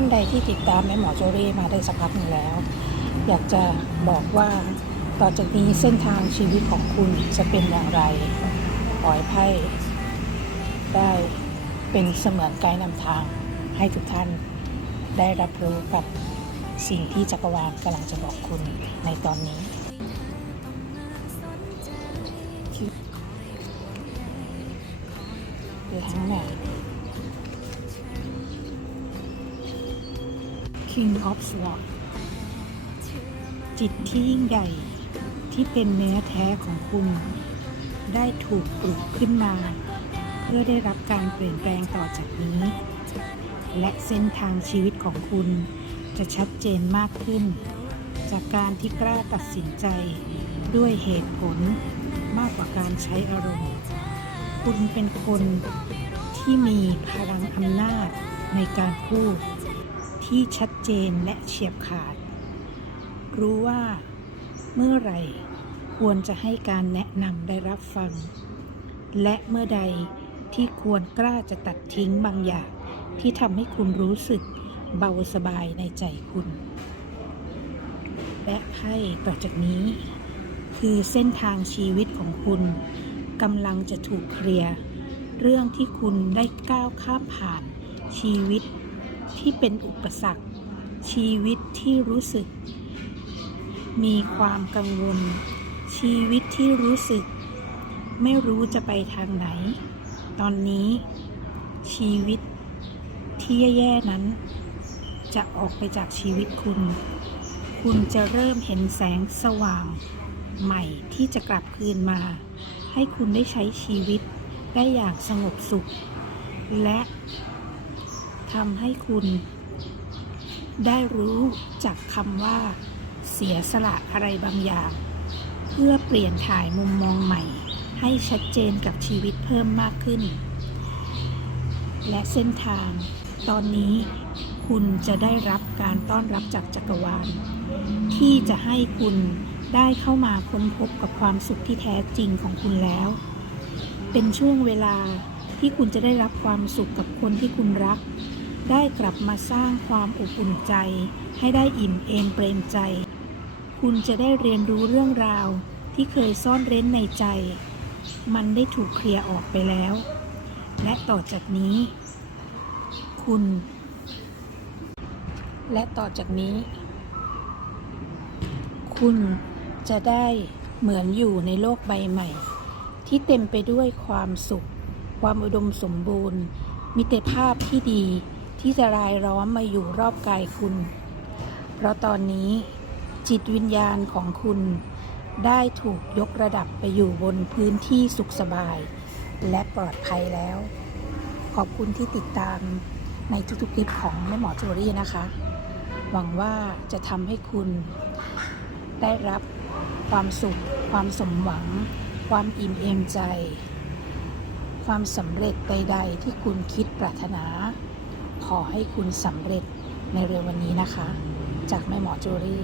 ท่านใดที่ติดตามแม่หมอโจเร่มาได้สักพักหนึ่งแล้ว อยากจะบอกว่าต่อจากนี้เส้นทางชีวิตของคุณจะเป็นอย่างไรขอให้ไพ่ได้เป็นเสมือนไกด์นำทางให้ทุกท่านได้รับรู้กับสิ่งที่จักรวาลกำลังจะบอกคุณในตอนนี้ล้างหน King of Swords จิตที่ยิ่งใหญ่ที่เป็นเนื้อแท้ของคุณ ได้ถูกปลุกขึ้นมา เพื่อได้รับการเปลี่ยนแปลงต่อจากนี้ และเส้นทางชีวิตของคุณจะชัดเจนมากขึ้น จากการที่กล้าตัดสินใจด้วยเหตุผลมากกว่าการใช้อารมณ์ คุณเป็นคนที่มีพลังอำนาจในการพูด ที่ชัดเจนและเฉียบขาด รู้ว่าเมื่อไหร่ควรจะให้การแนะนำได้รับฟัง และเมื่อใดที่ควรกล้าจะตัดทิ้งบางอย่างที่ทำให้คุณรู้สึกเบาสบายในใจคุณ และไพ่ต่อจากนี้ คือเส้นทางชีวิตของคุณกำลังจะถูกเคลียร์ เรื่องที่คุณได้ก้าวข้ามผ่านชีวิต ที่เป็นอุปสรรค ชีวิตที่รู้สึก มีความกังวล ชีวิตที่รู้สึก ไม่รู้จะไปทางไหน ตอนนี้ ชีวิตที่แย่ๆนั้น จะออกไปจากชีวิตคุณ คุณจะเริ่มเห็นแสงสว่าง ใหม่ที่จะกลับคืนมา ให้คุณได้ใช้ชีวิตได้อย่างสงบสุข และ ทำให้คุณ ได้รู้จักคำว่า เสียสละอะไรบางอย่าง เพื่อเปลี่ยนถ่ายมุมมองใหม่ ให้ชัดเจนกับชีวิตเพิ่มมากขึ้น และเส้นทาง ตอนนี้คุณจะได้รับการต้อนรับจากจักรวาล ที่จะให้คุณได้เข้ามาค้นพบกับความสุขที่แท้จริงของคุณแล้ว เป็นช่วงเวลาที่คุณจะได้รับความสุขกับคนที่คุณรัก ได้กลับมาสร้างความอบอุ่นใจ ให้ได้อิ่มเอมเปรมใจ คุณจะได้เรียนรู้เรื่องราวที่เคยซ่อนเร้นในใจ มันได้ถูกเคลียร์ออกไปแล้ว และต่อจากนี้ คุณ และต่อจากนี้ คุณจะได้เหมือนอยู่ในโลกใบใหม่ ที่เต็มไปด้วยความสุข ความอุดมสมบูรณ์ มิตรภาพที่ดี ที่จะรายล้อมมาอยู่รอบกายคุณ เพราะตอนนี้จิตวิญญาณของคุณได้ถูกยกระดับไปอยู่บนพื้นที่สุขสบาย และปลอดภัยแล้ว ขอบคุณที่ติดตามในทุกๆคลิปของแม่หมอจูรี่นะคะ หวังว่าจะทำให้คุณ ได้รับความสุข ความสมหวัง ความอิ่มเอมใจ ความสำเร็จใด ๆ ที่คุณคิดปรารถนา ขอให้คุณสำเร็จในเร็ววันนี้นะคะ จากแม่หมอจูรี่